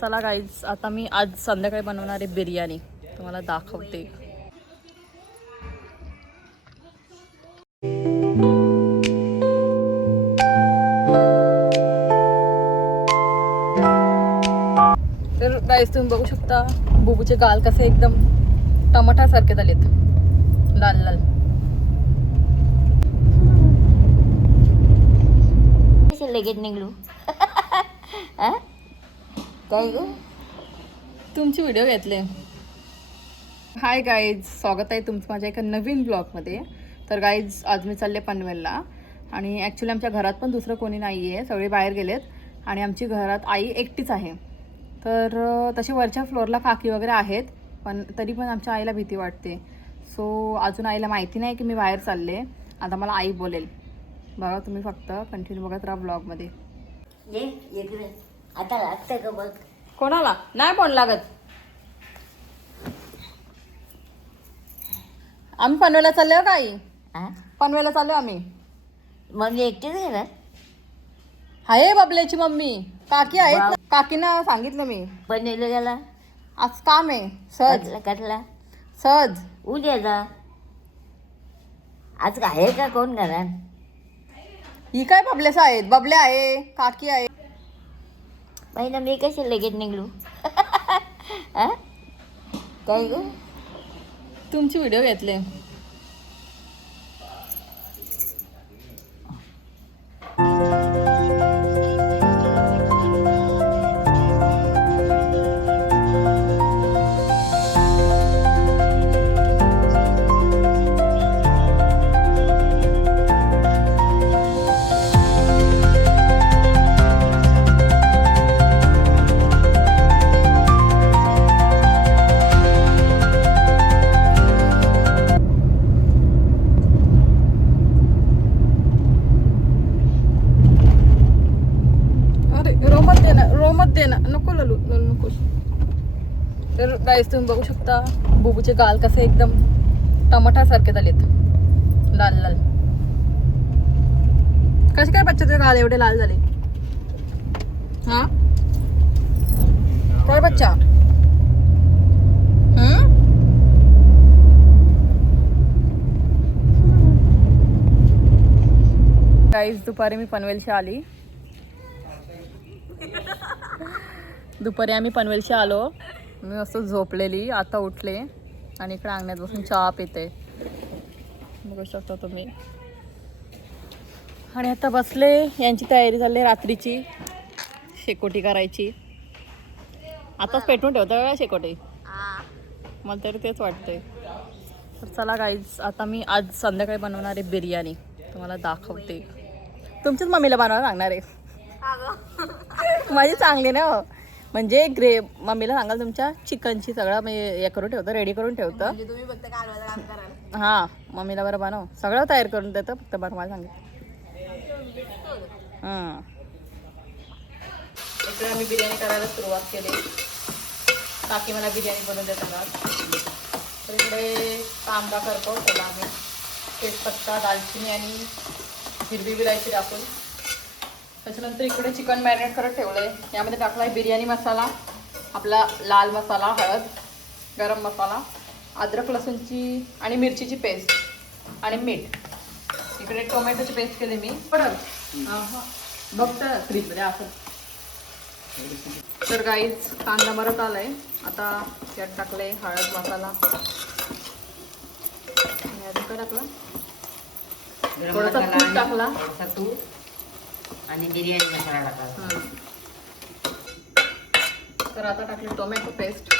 चला गाईज, आता मी आज संध्याकाळी बनवणार आहे बिर्याणी, तुम्हाला दाखवते. तर गाईज तुम्ही बघू शकता बुबूचे गाल कसे एकदम टमाट्यासारखे झालेत, लाल लाल. लगेच निघलो. काय ग, तुमची व्हिडिओ घेतले. हाय गाईज, स्वागत आहे तुमचं माझ्या एका नवीन ब्लॉगमध्ये. तर गाईज, आज मी चालले पनवेलला आणि ॲक्च्युली आमच्या घरात पण दुसरं कोणी नाही आहे, सगळे बाहेर गेलेत आणि आमची घरात आई एकटीच आहे. तर तसे वरच्या फ्लोअरला काकी वगैरे आहेत, पण तरी पण आमच्या आईला भीती वाटते. सो अजून आईला माहिती नाही की मी बाहेर चालले. आता मला आई बोलेल, बघा तुम्ही फक्त कंटिन्यू बघत राहा ब्लॉगमध्ये. आता लागतं का बघ. कोणाला नाही पण लागत. आम्ही पनवेलला चाललो का आई? पनवेलला चाललो आम्ही. मम्मी एकटीच घेणार? आहे बबल्याची मम्मी, काकी आहेत ना. काकींना सांगितलं मी बनवलं गेला. आज काम आहे सहज कटला सहज. उद्या जा. आज आहे का कोण घरात? ही काय बबल्याच आहेत, बबल्या आहे, काकी आहे. महिना मी कशी लगेच निघलो. काय ग, तुमची व्हिडिओ घेतले. नको ललू नको. तर गाईस तुम्ही बघू शकता बुबूचे गाल कसे एकदम टमाट्यासारखे झालेत, लाल लाल. कसे काय बच्चाचे गाल एवढे लाल झाले? हा काय बच्चा? गाईस, दुपारी मी पनवेलशी आली. दुपारी आम्ही पनवेलशी आलो. मी असं झोपलेली, आता उठले आणि इकडे अंगणात बसून चहा पिते, बघू शकता तुम्ही. आणि आता बसले, यांची तयारी झाली रात्रीची शेकोटी करायची. आताच पेटवून ठेवतं का शेकोटी? मला तरी तेच वाटतंय. तर चला गाईज, आता मी आज संध्याकाळी बनवणार आहे बिर्याणी, तुम्हाला दाखवते. तुमच्याच मम्मीला बनवायला लागणार आहे. माझी चांगली ना हो, म्हणजे मम्मीला सांगाल तुमच्या चिकनची सगळं मी हे करून ठेवतं, रेडी करून ठेवतं. हां, मम्मीला बरं बनव, सगळं तयार करून देतं, फक्त बनवायला सांगितलं. इकडे आम्ही बिर्याणी करायला सुरुवात केली. काकी मला बिर्याणी बनवून देतात. तर इकडे कांदा करतो, त्याला आम्ही तेजपत्ता, दालचिनी आणि हिरवी विलायची टाकून. त्याच्यानंतर इकडे चिकन मॅरिनेट करत ठेवलं आहे. यामध्ये टाकला आहे बिर्याणी मसाला, आपला लाल मसाला, हळद, गरम मसाला, अद्रक लसूणची आणि मिरचीची पेस्ट आणि मीठ. इकडे टोमॅटोची पेस्ट केली मी. बघता फ्रीजमध्ये असं. तर गाईज, कांदा मरत आला आहे. आता यात टाकलं आहे हळद, मसाला, अजून काय टाकलं, थोडासा तूप टाकला आणि बिर्याणी मसाला टाकला. तर आता टाकली टोमॅटो पेस्ट.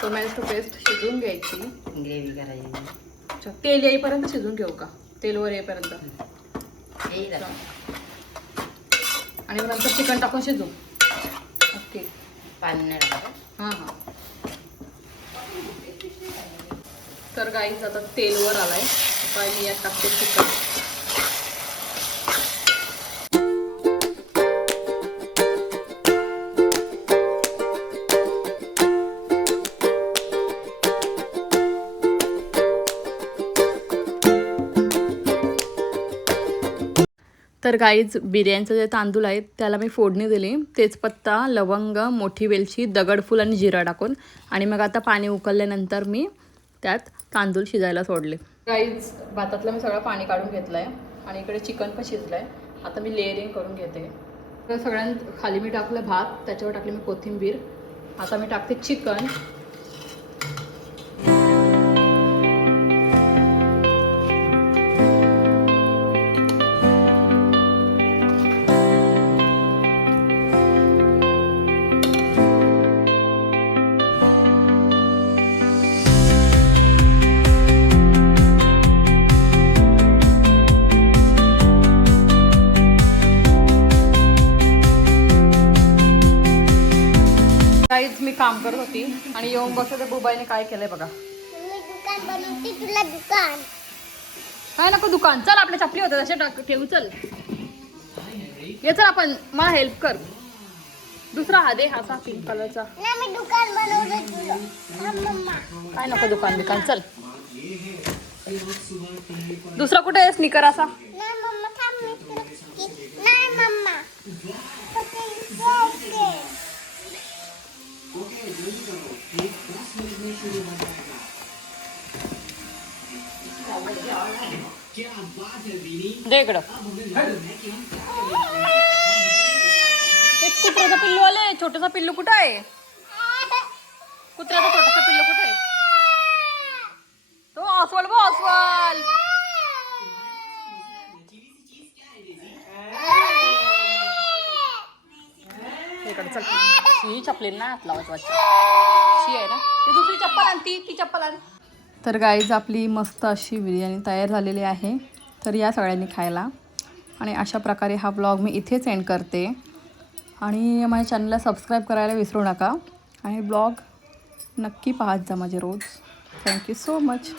टोमॅटो पेस्ट शिजवून घ्यायची, ग्रेव्ही करायची. अच्छा, तेल येईपर्यंत शिजवून घेऊ का? तेलवर येईपर्यंत. आणि नंतर चिकन टाकून शिजवू. ओके, पाणी नाही टाकायचं. हां हां. तर गाईज, आता तेलवर आलाय. आता मी यात टाकते चिकन. तर गाईज बिर्याणीचं जे तांदूळ आहेत त्याला मी फोडणी दिली, तेजपत्ता, लवंग, मोठी वेलची, दगडफूल आणि जिरा टाकून. आणि मग आता पाणी उकळल्यानंतर मी त्यात तांदूळ शिजायला सोडले. गाईज भातातलं मी सगळं पाणी काढून घेतलं आहे आणि इकडे चिकन पण शिजलं आहे. आता मी लेअरिंग करून घेते. तर सगळ्यात खाली मी टाकलं भात, त्याच्यावर टाकली मी कोथिंबीर. आता मी टाकते चिकन. काहीच मी काम करत होती आणि येऊन बघते तर बुबाईने काय केलंय बघा. दुकान बनवते तुला दुकान. काय नको दुकान, चल आपल्या चपली होत्या तशा टाक ठेवू. चल ये, चल आपण, मला हेल्प कर. दुसरा हा दे, हा पिंक कलरचा. ना मी दुकान बनवते तुला. थांब मम्मा. काय नको दुकान, चल. दुसरा कुठे आहे स्निकर असा? नाही मम्मा थांब मी तुला. नाही मम्मा. ओके. दे इकडं. एक कुत्र्याचा पिल्लू आले. छोटासा पिल्लू कुठं आहे? कुत्र्याचा छोटासा पिल्लू कुठं आहे? तो अस्वल बघ, अस्वल. इकडे चल. ही चपली ना हात लावत वाटतं. शी आहे ना ती, दुसरी चप्पल आण, ती चप्पल आण. तर गाईज आपली मस्त अशी बिर्याणी तयार झालेली आहे. तर या सगळ्यांनी खायला. आणि अशा प्रकारे हा ब्लॉग मी इथेच एंड करते. आणि माझ्या चॅनलला सबस्क्राईब करायला विसरू नका. आणि ब्लॉग नक्की पाहत जा माझे रोज. Thank you so much.